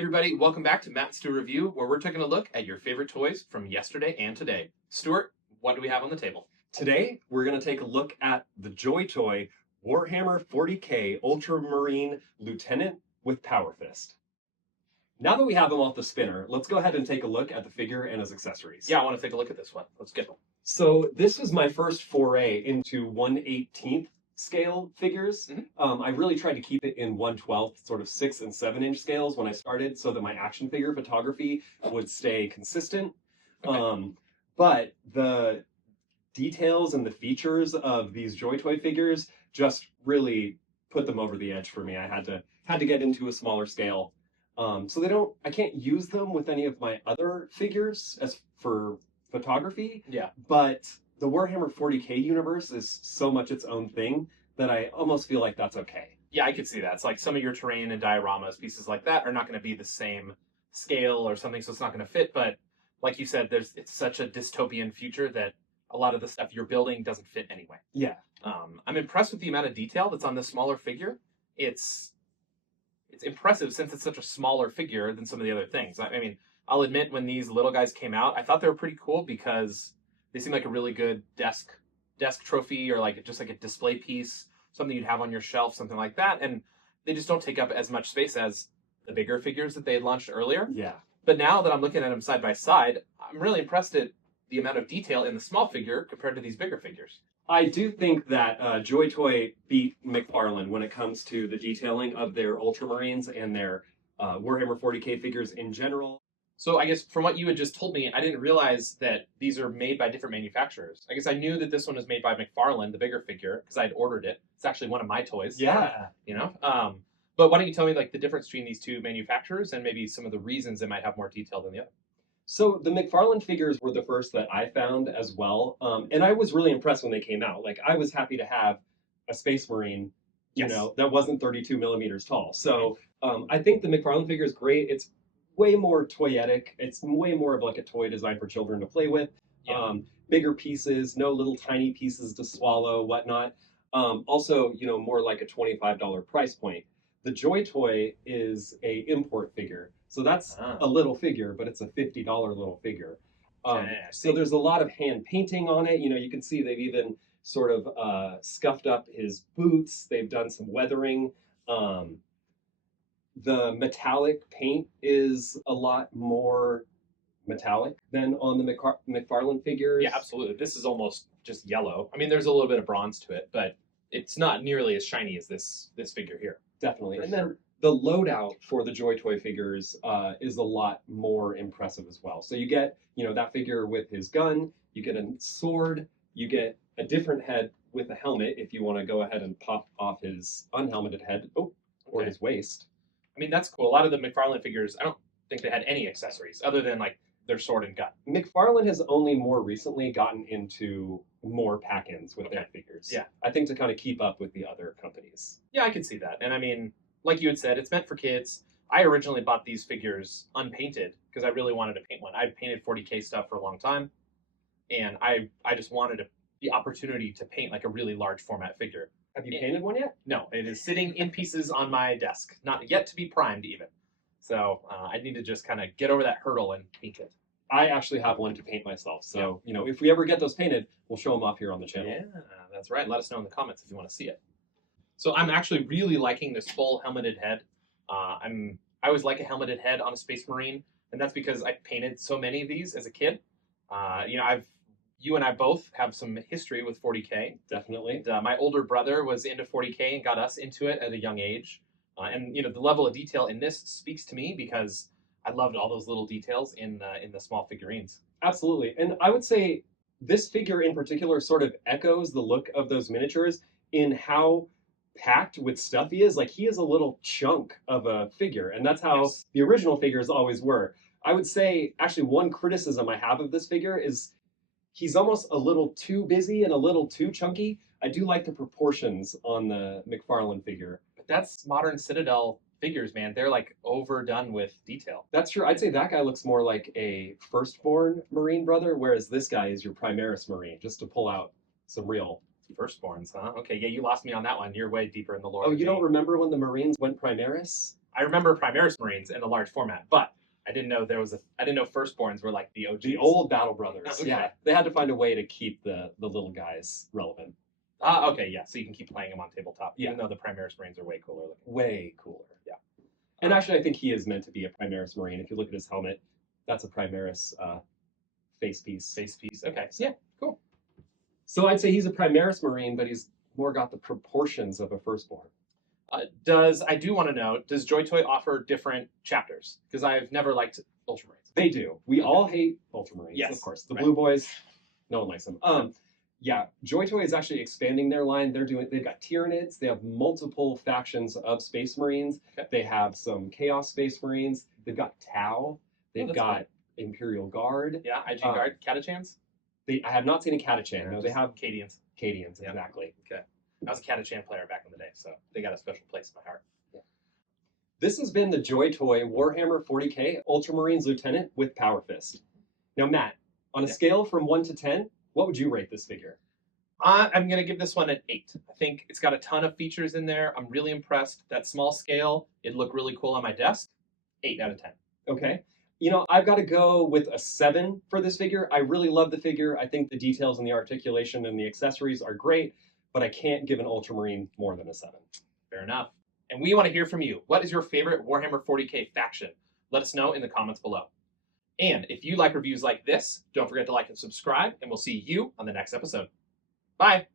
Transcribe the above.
Everybody, welcome back to Matt Stu Review, where we're taking a look at your favorite toys from yesterday and today. Stuart, what do we have on the table? Today, we're going to take a look at the JoyToy Warhammer 40K Ultramarine Lieutenant with Power Fist. Now that we have him off the spinner, let's go ahead and take a look at the figure and his accessories. Yeah, I want to take a look at this one. Let's get them. So this was my first foray into 1/18th scale figures. I really tried to keep it in 1/12th, sort of 6 and 7 inch scales when I started, so that my action figure photography would stay consistent. Okay. But the details and the features of these JoyToy figures just really put them over the edge for me. I had to get into a smaller scale. So I can't use them with any of my other figures as for photography. Yeah. But the Warhammer 40K universe is so much its own thing that I almost feel like that's okay. Yeah, I could see that. It's like some of your terrain and dioramas, pieces like that, are not going to be the same scale or something, so it's not going to fit. But like you said, it's such a dystopian future that a lot of the stuff you're building doesn't fit anyway. Yeah. I'm impressed with the amount of detail that's on this smaller figure. It's impressive since it's such a smaller figure than some of the other things. I mean, I'll admit when these little guys came out, I thought they were pretty cool because they seem like a really good desk trophy, or like just like a display piece, something you'd have on your shelf, something like that. And they just don't take up as much space as the bigger figures that they had launched earlier. Yeah. But now that I'm looking at them side by side, I'm really impressed at the amount of detail in the small figure compared to these bigger figures. I do think that JoyToy beat McFarlane when it comes to the detailing of their Ultramarines and their Warhammer 40K figures in general. So I guess from what you had just told me, I didn't realize that these are made by different manufacturers. I guess I knew that this one was made by McFarlane, the bigger figure, because I'd ordered it. It's actually one of my toys. Yeah. You know? But why don't you tell me like the difference between these two manufacturers and maybe some of the reasons they might have more detail than the other? So the McFarlane figures were the first that I found as well. And I was really impressed when they came out. Like, I was happy to have a Space Marine, Yes. that wasn't 32 millimeters tall. So I think the McFarlane figure is great. It's way more toyetic. It's way more of like a toy designed for children to play with. Yeah. Bigger pieces, no little tiny pieces to swallow, whatnot. Also, more like a $25 price point. The JoyToy is a import figure. So that's a little figure, but it's a $50 little figure. So there's a lot of hand painting on it. You can see they've even sort of scuffed up his boots. They've done some weathering. The metallic paint is a lot more metallic than on the McFarlane figures. Yeah, absolutely. This is almost just yellow. I mean, there's a little bit of bronze to it, but it's not nearly as shiny as this figure here. Definitely. For And sure. then the loadout for the JoyToy figures is a lot more impressive as well. So you get, that figure with his gun, you get a sword, you get a different head with a helmet if you want to go ahead and pop off his unhelmeted head, or his waist. I mean, that's cool. A lot of the McFarlane figures, I don't think they had any accessories other than like their sword and gun. McFarlane has only more recently gotten into more pack-ins with their figures. Yeah. I think to kind of keep up with the other companies. Yeah, I can see that. And I mean, like you had said, it's meant for kids. I originally bought these figures unpainted because I really wanted to paint one. I've painted 40K stuff for a long time, and I just wanted the opportunity to paint like a really large format figure. Have you painted one yet? No, it is sitting in pieces on my desk, not yet to be primed even. So I need to just kind of get over that hurdle and paint it. I actually have one to paint myself. So, if we ever get those painted, we'll show them off here on the channel. Yeah, that's right. Let us know in the comments if you want to see it. So I'm actually really liking this full helmeted head. I always like a helmeted head on a Space Marine, and that's because I painted so many of these as a kid. You and I both have some history with 40K. Definitely. And, my older brother was into 40K and got us into it at a young age. And the level of detail in this speaks to me because I loved all those little details in the small figurines. Absolutely. And I would say this figure in particular sort of echoes the look of those miniatures in how packed with stuff he is. Like, he is a little chunk of a figure, and that's how the original figures always were. I would say, actually, one criticism I have of this figure is he's almost a little too busy and a little too chunky. I do like the proportions on the McFarlane figure. But that's modern Citadel figures, man. They're like overdone with detail. That's true. I'd say that guy looks more like a firstborn Marine brother, whereas this guy is your Primaris Marine, just to pull out some real Firstborns, huh? Okay, yeah, you lost me on that one. You're way deeper in the lore. Oh, than you me. don't remember when the Marines went Primaris? I remember Primaris Marines in the large format, but I didn't know I didn't know Firstborns were like the OGs. The old Battle Brothers. Okay. Yeah, they had to find a way to keep the little guys relevant. Okay, yeah. So you can keep playing them on tabletop, even though the Primaris Marines are way cooler looking. Way cooler. Yeah. And actually, I think he is meant to be a Primaris Marine. If you look at his helmet, that's a Primaris face piece. Face piece. Okay. Yeah. Cool. So I'd say he's a Primaris Marine, but he's more got the proportions of a Firstborn. I do want to know, does JoyToy offer different chapters? Because I've never liked Ultramarines. They do. We all hate Ultramarines, Yes, of course. The right. Blue Boys, no one likes them. Yeah, JoyToy is actually expanding their line. They've got Tyranids. They have multiple factions of Space Marines. Okay. They have some Chaos Space Marines. They've got Tau. They've got cool. Imperial Guard. Yeah, IG Guard, Catachans? I have not seen a Catachan. No, they have Cadians. Cadians, Yeah. exactly. Okay. I was a Catachan player back in the day, so they got a special place in my heart. This has been the JoyToy Warhammer 40K Ultramarines Lieutenant with Power Fist. Now, Matt, on a scale from 1 to 10, what would you rate this figure? I'm going to give this one an 8. I think it's got a ton of features in there. I'm really impressed. That small scale, it looked really cool on my desk. 8 out of 10. Okay. You know, I've got to go with a 7 for this figure. I really love the figure. I think the details and the articulation and the accessories are great, but I can't give an Ultramarine more than a 7. Fair enough. And we want to hear from you. What is your favorite Warhammer 40K faction? Let us know in the comments below. And if you like reviews like this, don't forget to like and subscribe, and we'll see you on the next episode. Bye!